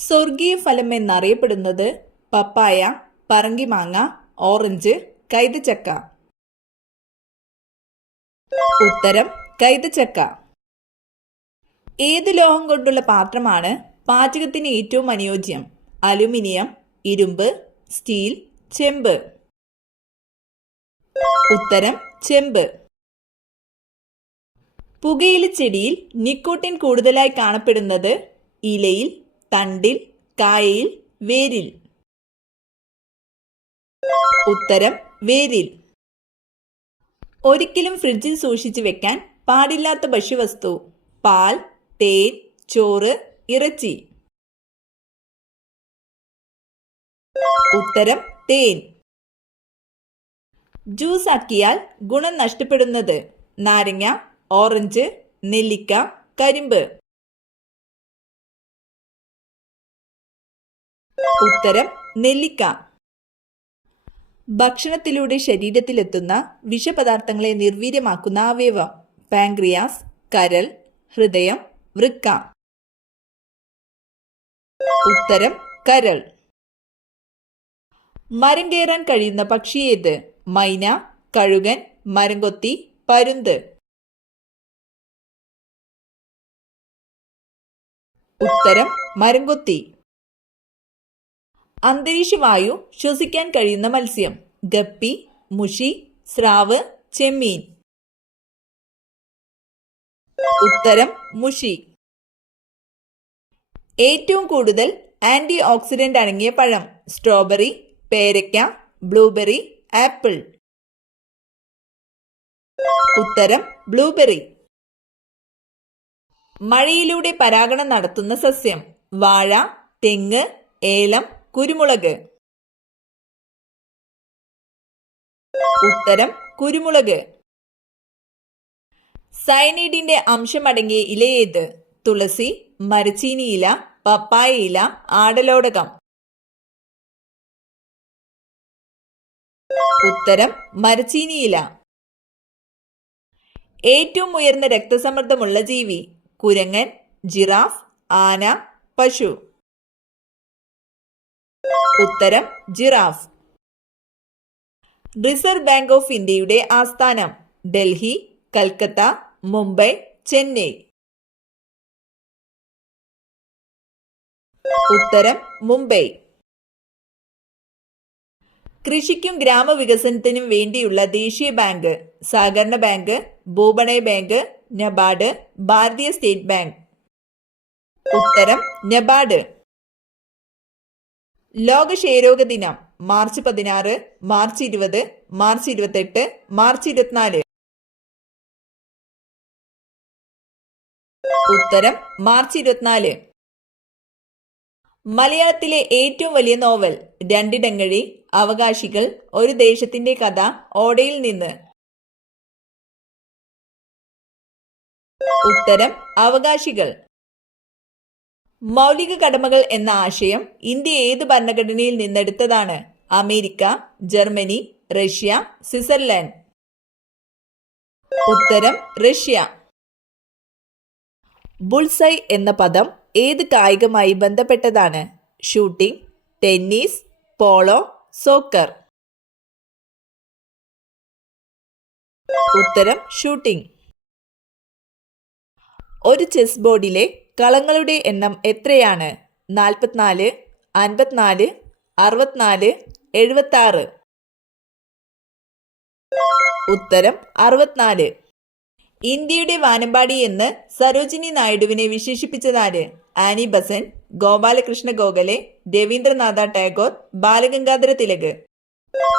സ്വർഗീയ ഫലം എന്നറിയപ്പെടുന്നത് പപ്പായ, പറങ്കിമാങ്ങ, ഓറഞ്ച്, കൈതച്ചക്ക. ഉത്തരം കൈതച്ചക്ക. ഏത് ലോഹം കൊണ്ടുള്ള പാത്രമാണ് പാചകത്തിന് ഏറ്റവും അനുയോജ്യം? അലുമിനിയം, ഇരുമ്പ്, സ്റ്റീൽ, ചെമ്പ്. ഉത്തരം ചെമ്പ്. പുകയില ചെടിയിൽ നിക്കോട്ടിൻ കൂടുതലായി കാണപ്പെടുന്നത് ഇലയിൽ, തണ്ടിൽ, കായയിൽ, വേരിൽ. ഉത്തരം വേരിൽ. ഒരിക്കലും ഫ്രിഡ്ജിൽ സൂക്ഷിച്ചു വെക്കാൻ പാടില്ലാത്ത ഭക്ഷ്യവസ്തു: പാൽ, തേൻ, ചോറ്, ഇറച്ചി. ഉത്തരം തേൻ. ജ്യൂസ് ആക്കിയാൽ ഗുണം നഷ്ടപ്പെടുന്നത്: നാരങ്ങ, ഓറഞ്ച്, നെല്ലിക്ക, കരിമ്പ്. ഉത്തരം നെല്ലിക്ക. ഭക്ഷണത്തിലൂടെ ശരീരത്തിലെത്തുന്ന വിഷപദാർത്ഥങ്ങളെ നിർവീര്യമാക്കുന്ന അവയവം: പാൻക്രിയാസ്, കരൾ, ഹൃദയം, വൃക്ക. ഉത്തരം കരൾ. മരം കയറാൻ കഴിയുന്ന പക്ഷി ഏത്? മൈന, കഴുകൻ, മരംകൊത്തി, പരുന്ത്. ഉത്തരം മരംകൊത്തി. അന്തരീക്ഷവായു ശ്വസിക്കാൻ കഴിയുന്ന മത്സ്യം: ഗപ്പി, മുഷി, സ്രാവ്, ചെമ്മീൻ. ഉത്തരം മുഷി. ഏറ്റവും കൂടുതൽ ആന്റി ഓക്സിഡന്റ് അടങ്ങിയ പഴം: സ്ട്രോബെറി, പേരയ്ക്ക, ബ്ലൂബെറി, ആപ്പിൾ. ഉത്തരം ബ്ലൂബെറി. മഴയിലൂടെ പരാഗണം നടത്തുന്ന സസ്യം: വാഴ, തെങ്ങ്, ഏലം, കുരുമുളക്. ഉത്തരം കുരുമുളക്. സയനൈഡിന്റെ അംശമടങ്ങിയ ഇല ഏത്? തുളസി, മരച്ചീനി ഇല, പപ്പായ ഇല, ആടലോടകം. ഉത്തരം മരച്ചീനി ഇല. ഏറ്റവും ഉയർന്ന രക്തസമ്മർദ്ദമുള്ള ജീവി: കുരങ്ങൻ, ജിറാഫ്, ആന, പശു. ഉത്തരം ജിറാഫ്. റിസർവ് ബാങ്ക് ഓഫ് ഇന്ത്യയുടെ ആസ്ഥാനം: ഡൽഹി, കൽക്കത്ത, മുംബൈ, ചെന്നൈ. ഉത്തരം മുംബൈ. കൃഷിക്കും ഗ്രാമവികസനത്തിനും വേണ്ടിയുള്ള ദേശീയ ബാങ്ക്: സഹകരണ ബാങ്ക്, ഭൂപണയ ബാങ്ക്, നബാർഡ്, ഭാരതീയ സ്റ്റേറ്റ് ബാങ്ക്. ഉത്തരം നബാർഡ്. ലോക ക്ഷയരോഗ ദിനം: മാർച്ച് 16, മാർച്ച് 20, മാർച്ച് 28, മാർച്ച് 24. ഉത്തരം മാർച്ച് 24. മലയാളത്തിലെ ഏറ്റവും വലിയ നോവൽ: രണ്ടിടങ്ങഴി, അവകാശികൾ, ഒരു ദേശത്തിന്റെ കഥ, ഓടയിൽ നിന്ന്. ഉത്തരം അവകാശികൾ. മൗലിക കടമകൾ എന്ന ആശയം ഇന്ത്യ ഏത് ഭരണഘടനയിൽ നിന്നെടുത്തതാണ്? America, Germany, Russia, Switzerland. ഉത്തരം റഷ്യ. ബുൾസൈ എന്ന പദം ഏത് കായികമായി ബന്ധപ്പെട്ടതാണ്? Shooting, tennis, polo, soccer. ഉത്തരം ഷൂട്ടിംഗ്. ഒരു ചെസ് ബോർഡിലെ കളങ്ങളുടെ എണ്ണം എത്രയാണ്? 44, 54, 64, 76. ഉത്തരം 64. ഇന്ത്യയുടെ വാനമ്പാടി എന്ന് സരോജിനി നായിഡുവിനെ വിശേഷിപ്പിച്ചതാര്? Annie Besant, Gopal Krishna Gokhale, Rabindranath Tagore, Bal Gangadhar Tilak.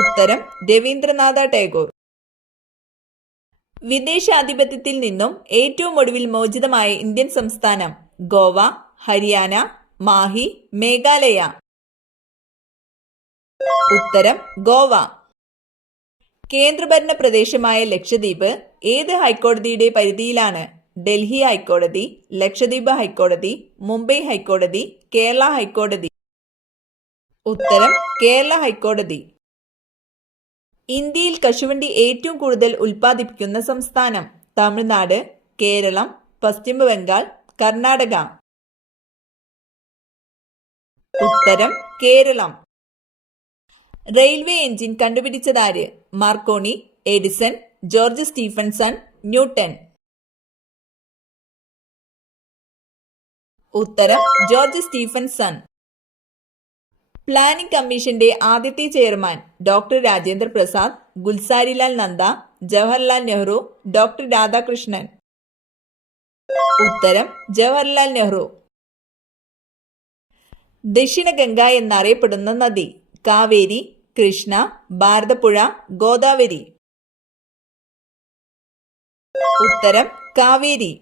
ഉത്തരം രവീന്ദ്രനാഥ ടാഗോർ. വിദേശാധിപത്യത്തിൽ നിന്നും ഏറ്റവും ഒടുവിൽ മോചിതമായ ഇന്ത്യൻ സംസ്ഥാനം: ഗോവ, ഹരിയാന, മാഹി, മേഘാലയ. ഉത്തരം ഗോവ. കേന്ദ്രഭരണ പ്രദേശമായ ലക്ഷദ്വീപ് ഏത് ഹൈക്കോടതിയുടെ പരിധിയിലാണ്? ഡൽഹി ഹൈക്കോടതി, ലക്ഷദ്വീപ് ഹൈക്കോടതി, മുംബൈ ഹൈക്കോടതി, കേരള ഹൈക്കോടതി. ഉത്തരം കേരള ഹൈക്കോടതി. ഇന്ത്യയിൽ കശുവണ്ടി ഏറ്റവും കൂടുതൽ ഉൽപ്പാദിപ്പിക്കുന്ന സംസ്ഥാനം: തമിഴ്നാട്, കേരളം, പശ്ചിമ ബംഗാൾ, കർണാടക. ഉത്തരം കേരളം. റെയിൽവേ എഞ്ചിൻ കണ്ടുപിടിച്ചതാര്? Marconi, Edison, George Stephenson, Newton. ഉത്തരം ജോർജ് സ്റ്റീഫൻസൺ. പ്ലാനിംഗ് കമ്മീഷന്റെ ആദ്യത്തെ chairman doctor Rajendra Prasad, Gulzarilal Nanda, Jawaharlal Nehru, doctor Radhakrishnan. ഉത്തരം ജവഹർലാൽ നെഹ്റു. ദക്ഷിണ ഗംഗ എന്നറിയപ്പെടുന്ന നദി? കാവേരി, കൃഷ്ണ, ഭാരതപ്പുഴ, ഗോദാവരി. ഉത്തരം കാവേരി.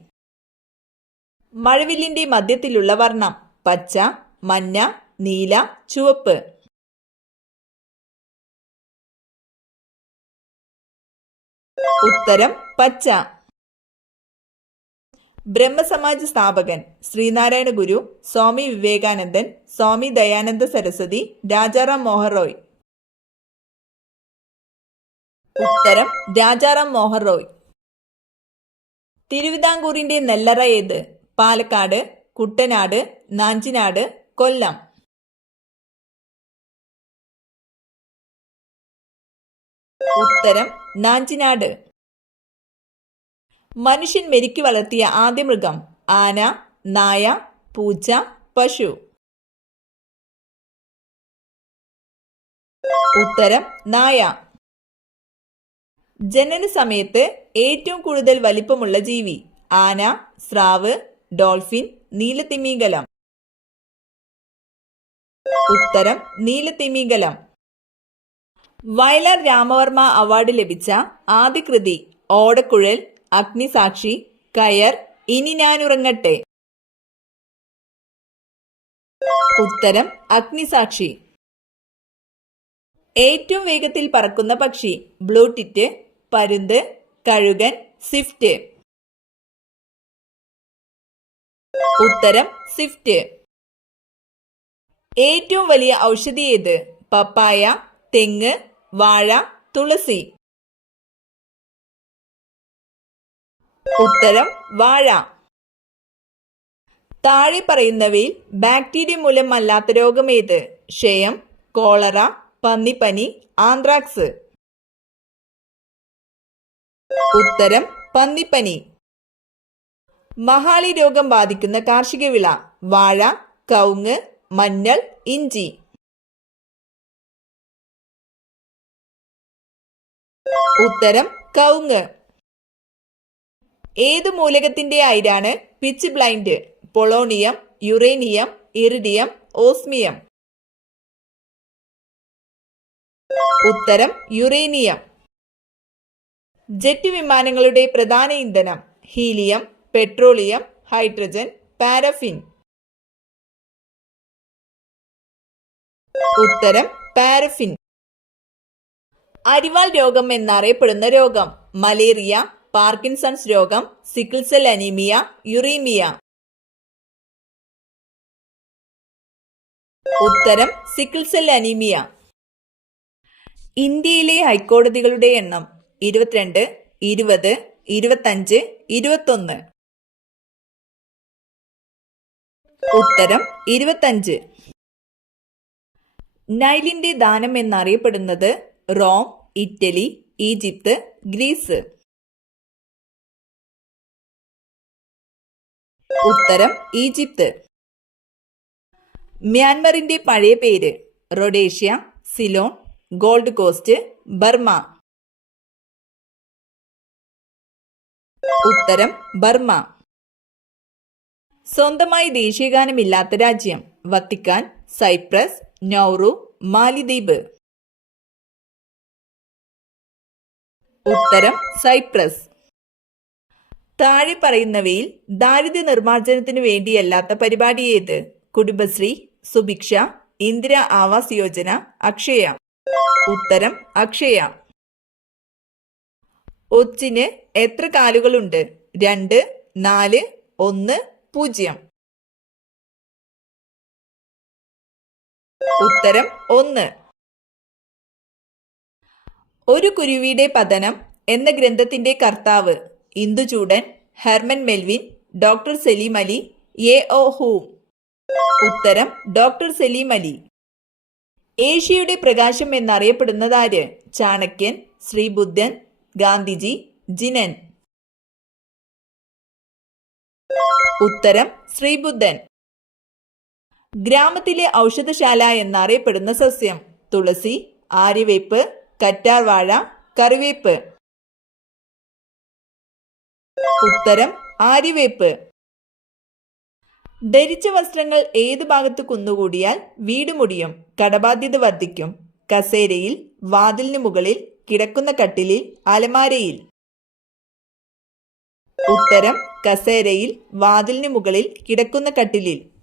മഴവില്ലിന്റെ മധ്യത്തിലുള്ള വർണ്ണം? പച്ച, മഞ്ഞ, നീല, ചുവപ്പ്. ഉത്തരം പച്ച. ബ്രഹ്മസമാജ് സ്ഥാപകൻ? ശ്രീനാരായണ ഗുരു, സ്വാമി വിവേകാനന്ദൻ, സ്വാമി ദയാനന്ദ സരസ്വതി, രാജാറാം മോഹൻ റോയ്. ഉത്തരം രാജാറാം മോഹൻ റോയ്. തിരുവിതാംകൂറിന്റെ നെല്ലറ ഏത്? പാലക്കാട്, കുട്ടനാട്, നാഞ്ചിനാട്, കൊല്ലം. ഉത്തരം നാഞ്ചിനാട്. മനുഷ്യൻ മെരുക്കി വളർത്തിയ ആദ്യ മൃഗം? ആന, നായ, പൂച്ച, പശു. ഉത്തരം നായ. ജനന സമയത്ത് ഏറ്റവും കൂടുതൽ വലിപ്പമുള്ള ജീവി? ആന, സ്രാവ്, ഡോൾഫിൻ, നീലത്തിമിംഗലം. ഉത്തരം നീലത്തിമിംഗലം. വയലാർ രാമവർമ്മ അവാർഡ് ലഭിച്ച ആദ്യ കൃതി? ഓടക്കുഴൽ, അഗ്നിസാക്ഷി, കയർ, ഇനി ഞാനുറങ്ങട്ടെ. ഉത്തരം അഗ്നിസാക്ഷി. ഏറ്റവും വേഗത്തിൽ പറക്കുന്ന പക്ഷി? ബ്ലൂടിറ്റ്, പരുന്ത്, കഴുകൻ, സ്വിഫ്റ്റ്. ഉത്തരം സ്വിഫ്റ്റ്. ഏറ്റവും വലിയ ഔഷധി ഏത്? പപ്പായ, തെങ്ങ്, വാഴ, തുളസി. ഉത്തരം വാഴ. താഴെ പറയുന്നവയിൽ ബാക്ടീരിയ മൂലമല്ലാത്ത രോഗം ഏത്? ക്ഷയം, കോളറ, പന്നിപ്പനി, ആന്ത്രാക്സ്. ഉത്തരം പന്നിപ്പനി. മഹാളി രോഗം ബാധിക്കുന്ന കാർഷിക വിള? വാഴ, കവുങ്ങ്, മഞ്ഞൾ, ഇഞ്ചി. ഉത്തരം കവുങ്ങ്. ഏതു മൂലകത്തിന്റെ അയിരാണ് pitchblende? Polonium, uranium, iridium, osmium. ഉത്തരം യുറേനിയം. ജെറ്റ് വിമാനങ്ങളുടെ പ്രധാന ഇന്ധനം? Helium, petroleum, hydrogen, paraffin. ഉത്തരം പാരഫിൻ. അരിവാൾ രോഗം എന്നറിയപ്പെടുന്ന രോഗം? മലേറിയ, പാർക്കിൻസൺസ് രോഗം, സിക്കിൾ സെൽ അനീമിയ, യുറീമിയ. ഉത്തരം സിക്കിൾ സെൽ അനീമിയ. ഇന്ത്യയിലെ ഹൈക്കോടതികളുടെ എണ്ണം? 22, 20, 25, 21. ഉത്തരം 25. നൈലിന്റെ ദാനം എന്നറിയപ്പെടുന്നത്? Rome, Italy, Egypt, Greece. ഉത്തരം ഈജിപ്ത്. മ്യാൻമറിന്റെ പഴയ പേര്? Rhodesia, Ceylon, Gold Coast, Burma. ഉത്തരം ബർമ. സ്വന്തമായി ദേശീയഗാനമില്ലാത്ത രാജ്യം? വത്തിക്കാൻ, സൈപ്രസ്, നൗറു, മാലിദ്വീപ്. ഉത്തരം സൈപ്രസ്. താഴെ പറയുന്നവയിൽ ദാരിദ്ര്യ നിർമ്മാർജ്ജനത്തിനു വേണ്ടിയല്ലാത്ത പരിപാടി ഏത്? കുടുംബശ്രീ, സുഭിക്ഷ, ഇന്ദിര ആവാസ് യോജന, അക്ഷയ. ഉത്തരം അക്ഷയ. ഒച്ചിന് എത്ര കാലുകളുണ്ട്? 2, 4, 1, 0. ഉത്തരം 1. ഒരു കുരുവിയുടെ പതനം എന്ന ഗ്രന്ഥത്തിന്റെ കർത്താവ്? Induchoodan, Herman Melvin, doctor Salim Ali, A. O. Hume. ഉത്തരം ഡോക്ടർ സലീം അലി. ഏഷ്യയുടെ പ്രകാശം എന്നറിയപ്പെടുന്നതാര്? ചാണക്യൻ, ശ്രീബുദ്ധൻ, ഗാന്ധിജി, ജിനൻ. ഉത്തരം ശ്രീബുദ്ധൻ. ഗ്രാമത്തിലെ ഔഷധശാല എന്നറിയപ്പെടുന്ന സസ്യം? തുളസി, ആര്യവേപ്പ്, കറ്റാർവാഴ, കറിവേപ്പ്. ഉത്തരം ആര്യവേപ്പ്. ധരിച്ച വസ്ത്രങ്ങൾ ഏത് ഭാഗത്ത് കുന്നുകൂടിയാൽ വീട് മുടിയും, കടബാധ്യത വർദ്ധിക്കും? കസേരയിൽ, വാതിലിന് മുകളിൽ, കിടക്കുന്ന കട്ടിലിൽ, അലമാരയിൽ. ഉത്തരം കസേരയിൽ, വാതിലിന് മുകളിൽ, കിടക്കുന്ന കട്ടിലിൽ.